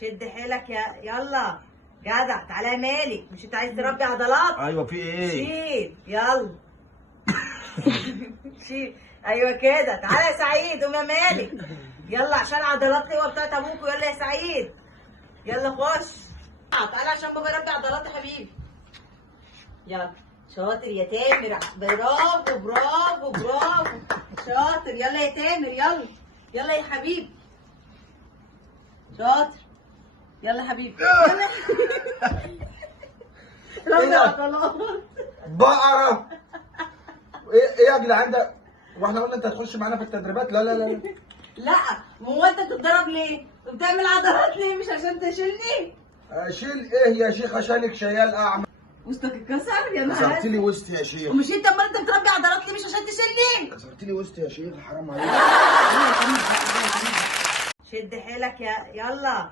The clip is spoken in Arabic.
شد حيلك يلا جدع. تعالى يا مالك، مش انت عايز تربي عضلات؟ ايوه في ايه؟ شيل يلا. شيل ايوه كده. تعالى يا سعيد، قوم يا مالك يلا عشان العضلات اللي بتاعت ابوك. يلا يا سعيد يلا خش. تعالى عشان بابا يربي عضلات يا حبيبي. يلا شاطر يا تامر، برافو برافو برافو شاطر. يلا يا تامر يلا. يلا يا حبيبي شاطر. يلا يا حبيبي يلا. ربي عضلات. بقرة. ايه يا جدعان ده؟ واحنا قلنا انت هتخش معانا في التدريبات؟ لا لا لا لا. لا، ما هو انت بتتدرب ليه؟ وبتعمل عضلات ليه؟ مش عشان تشيلني؟ اشيل ايه يا شيخ؟ عشانك شيال اعمى. وسطك اتكسر يا نهار كسرت أسود. لي وسطي يا شيخ. ومش انت امال انت بتربي عضلات ليه؟ مش عشان تشيلني؟ كسرت لي وسطي يا شيخ، حرام عليك. شد حيلك يلا.